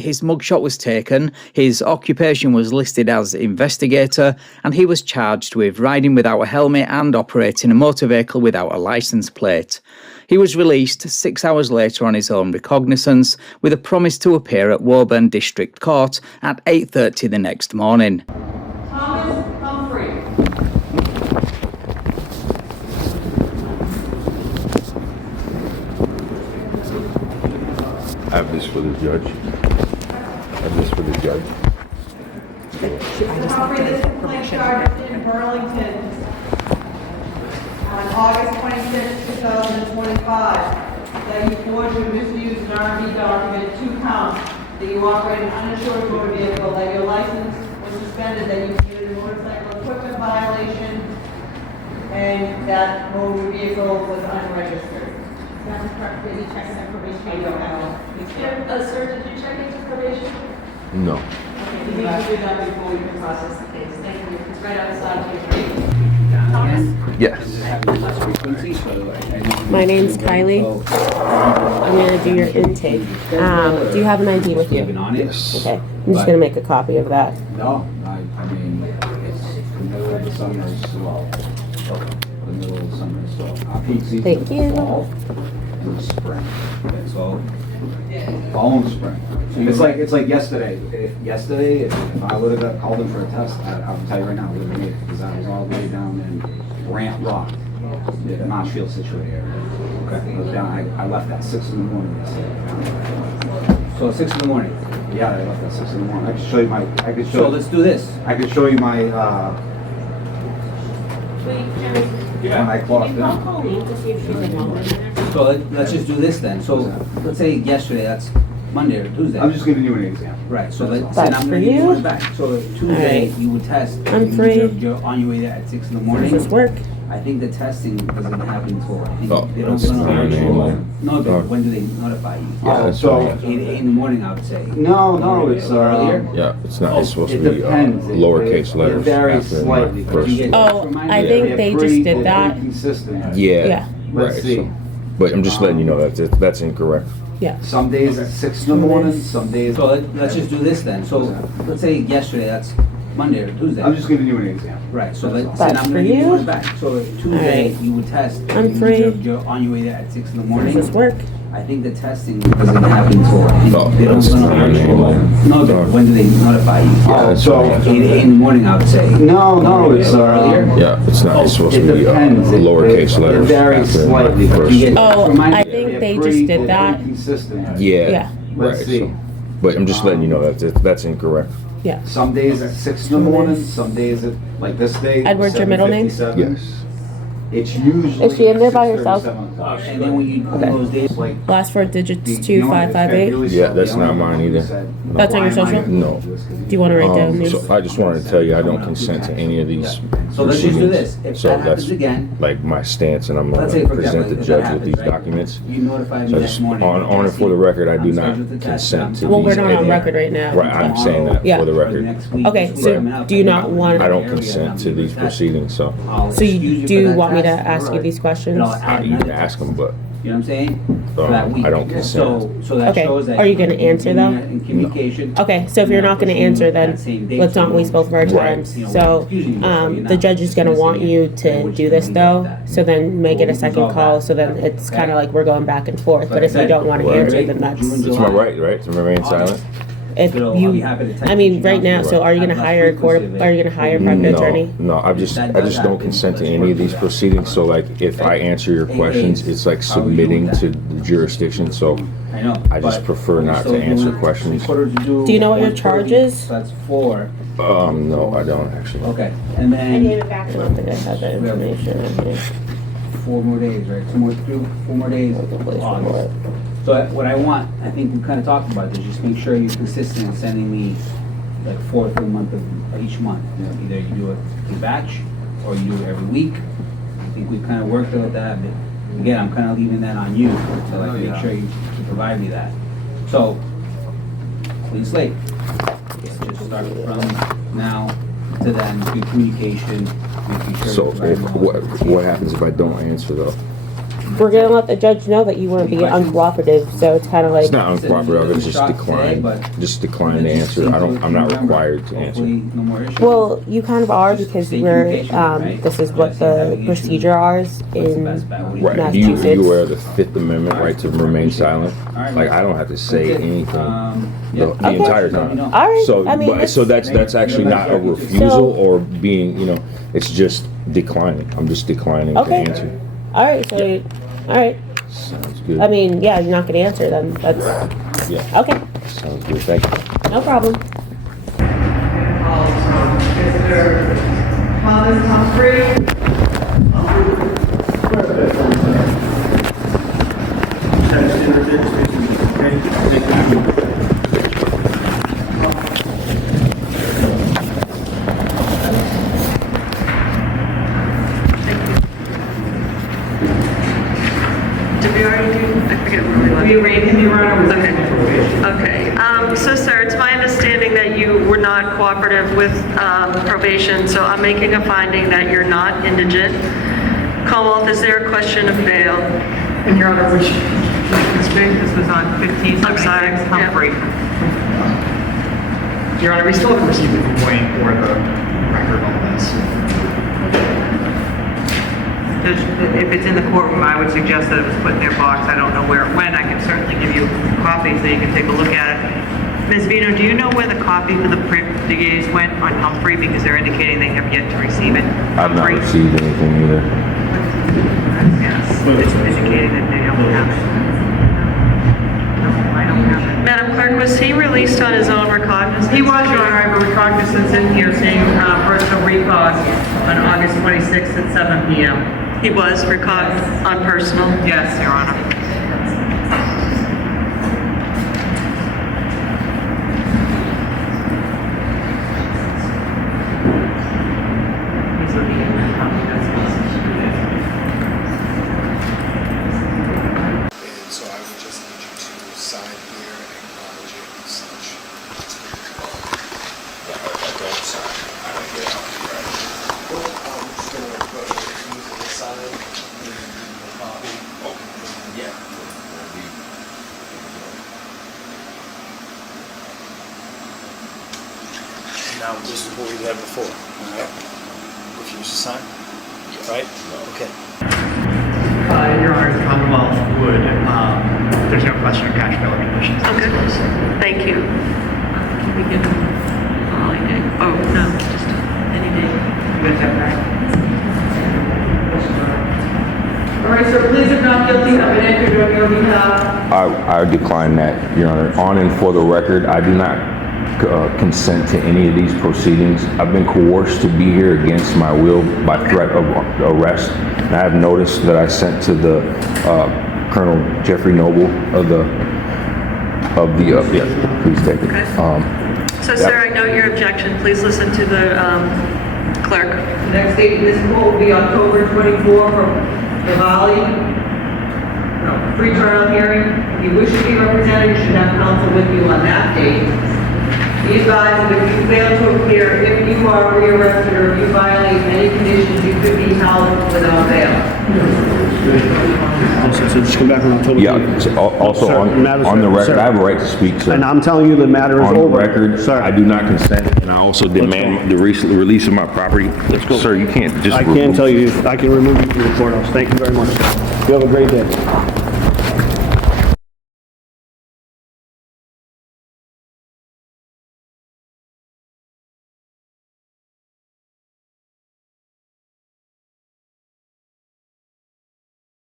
His mugshot was taken, his occupation was listed as investigator, and he was charged with riding without a helmet and operating a motor vehicle without a licence plate. He was released 6 hours later on his own recognizance, with a promise to appear at Woburn District Court at 8:30 the next morning. I have this for the judge. I have this for the judge. Humphrey, this complaint charged in Burlington on August 26, 2025, that you forged or misused an RV document, 2 counts, that you operate an uninsured motor vehicle, that your license was suspended, that you committed a motorcycle equipment violation, and that motor vehicle was unregistered. That's correct. Did you check his information? I don't know. Sir, did you check his information? No. Okay, you need to do that before we can process the case. Thank you. It's right outside your gate. Thomas? Yes. My name's Kylie. I'm gonna do your intake. Do you have an ID with you? Yes. Okay, I'm just gonna make a copy of that. No, I mean, it's the middle of the summer, so, the middle of the summer, so. Peak season. Thank you. Fall and spring, it's all, fall and spring. It's like yesterday, if I would've got called in for a test, I'll tell you right now, I would've made it, because I was all the way down in Grant Rock, the Marshfield Situate area. Okay. I was down, I left at 6 in the morning yesterday. So 6 in the morning. Yeah, I left at 6 in the morning. I could show you my, So let's do this. I could show you my, Wait, Jerry. when I clocked Can you call in. Colleen to see if she's involved in there? So let's just do this then. So let's say yesterday, that's Monday or Tuesday. I'm just giving you an example. Right, so let's That's I'm for gonna give you? one back. So Tuesday, Alright. you would test. I'm free. You're on your way there at 6 in the Does morning. this work? I think the testing doesn't happen until, I think Oh, they don't. that's not my name. No, Oh. when do they notify you? Yeah, so, 8 in the morning, I would say. no, it's, Earlier? Yeah, it's not. It's supposed it to be depends. lowercase It letters. varies after slightly. my first- You get- Oh, I Yeah. think they just did that. Consistent. Yeah. Yeah. Let's Right, see. so- But I'm just letting you know that that's incorrect. Yeah. Some days it's 6 in the morning, some days. So let's just do this then. So let's say yesterday, that's Monday or Tuesday. I'm just giving you an example. Right, so let's, That's I'm for gonna give you you? one back. So Tuesday, Alright. you would test. I'm free. You're on your way there at 6 in the Does morning. this work? I think the testing doesn't happen until, I think No, they don't that's not notify my you. name. No, when do they notify you? Oh, so, 8 in the morning, I would say. no, it's, Yeah, it's not. It's supposed it to be depends. lowercase It letters. varies after my slightly, but first- you get- Oh, Remind I me. think They're they pretty- just they're did that. pretty consistent. Yeah. Yeah. Right. Let's see. So, but I'm just letting you know that's incorrect. Yeah. Some days at 6 in the morning, some days at, like this day. Edward's your middle name? 7:57. Yes. It's usually. Is she in there by herself? 6:37 o'clock. And then when you, on Okay. those days, Like, Last 4 digits you know what, it's 2558. really Yeah, slow. that's You know not what mine you either. said? That's on your Why am I social? gonna No. do this? 'Cause Do you want to write down these? So I just wanted to tell you I don't consent to any of these so let's just do proceedings. this. If So that that's happens again, like my stance, and I'm let's say going for to present example, the if that judge with happens, these right? documents. You notify me So I next just morning. on and for the record, I do I'm not scheduled to test. consent to Well, these. we're not on any- record right now. Right, I'm saying that Yeah. for the Or record. next week, Okay, this so coming up, do you I not think want- I don't area, consent I'm to gonna these test. proceedings, so I'll So excuse you for do that want me to test. ask you these questions? And I'll add you another can ask them, but You know what I'm saying? For that week. I don't consent. So that Okay, shows that. are you gonna answer, though? In communication. Okay, so if you're not gonna answer, then let's not waste both of our Right. times. So, the judge is gonna want you to do this though, so then make it a second call, so then it's kinda like we're going back and forth, but if you don't wanna Right. answer, then that's, it's my right to remain silent. if you, I mean, right now, so are you gonna hire a court, are you gonna hire a private attorney? No, I just don't consent to any of these proceedings. So like, if I answer your questions, it's like submitting to the jurisdiction. So I know. I just but prefer not so to answer doing questions. quarter to Do you know what your 1:30, charge is? so That's 4. No, I don't actually. Okay, and I then gave it back I to don't him. think I have that information in here. 4 more days, right? 4 more days. Place August. report. So what I want, I think we kind of talked about this, just make sure you're consistent in sending me like 4th of the month of each month. You know, either you do it in batch or you do it every week. I think we've kind of worked out that, but again, I'm kind of leaving that on you to like make sure you provide me that. So, clean slate. Just start from now to then, good communication, making sure. So you're providing all the what happens if I don't answer though? we're gonna let the judge know that you weren't being uncooperative, so it's kind of like. It's not uncooperative, it's just decline to answer. I'm not required to answer. No more issues. Well, you kind of are because we're, this is what the procedure is in Right, are Massachusetts. you aware of the Fifth Amendment right to remain silent? Like, I don't have to say anything the entire time. All right, So, I mean, so that's actually not a refusal or being, it's just declining. I'm just declining to Okay. answer. All right, so, all right. Sounds good. I mean, yeah, you're not gonna answer then. That's Yeah, okay. sounds good, thank you. No problem. Mr. Thomas Humphrey. Did we already do, I forget where we left. We arraigned him, Your Honor, with Okay, so sir, it's my understanding that you were not cooperative with probation, so I'm making a finding that you're not indigent. Commonwealth, is there a question of bail? And Your Honor, which this was on 1576 I'm sorry, yeah. Humphrey. Your Honor, we still haven't received the complaint or the record on this. If it's in the courtroom, I would suggest that it was put in their box. I don't know where it went. I can certainly give you copies so you can take a look at it. Ms. Vino, do you know where the copy for the print digs went on Humphrey? Because they're indicating they have yet to receive it. I've not Humphrey? received anything either. Yes, it's indicating that they don't have it. No, I don't have it. Madam Clerk, was he released on his own recognizance? He was, Your Honor, I have a recognizance in here saying personal recourse on August 26th at 7 p.m. He was on personal? Yes, Your Honor. He's looking at the copy, And so I would just need you to sign here and acknowledge it and such. I don't sign. I don't get out. Right. Well, I'm just going to put it using the sign and the copy. Okay. Yeah. Now, this is what we had before. All right. Refuse to sign. Right? Okay. Your Honor, the Commonwealth would, there's no question of cash bail conditions. Okay, thank you. Can we give him a holiday? Oh, no, just any day. You guys have that? All right, sir, please if not guilty, have been entered on your behalf. I decline that, Your Honor. On and for the record, I do not consent to any of these proceedings. I've been coerced to be here against my will by threat of arrest. And I have noticed that I sent to the Colonel Jeffrey Noble yeah, please take it. Okay. So, sir, I note your objection. Please listen to the clerk. The next date in this court will be October 24 from the Valley. No, pre-trial hearing. If you wish to be represented, you should have counsel with you on that date. Be advised that if you fail to appear, if you are rearrested or if you violate any conditions, you could be held without bail. So just come back on October. Yeah, so also Sir, matters- on the record, sir. I have a right to speak, sir. And I'm telling you the matter is On the over. record, Sir. I do not consent, and I also demand the release of my property. Let's go. Sir, you can't just I can tell you, I can remove you from the courthouse. Thank you very much. You have a great day.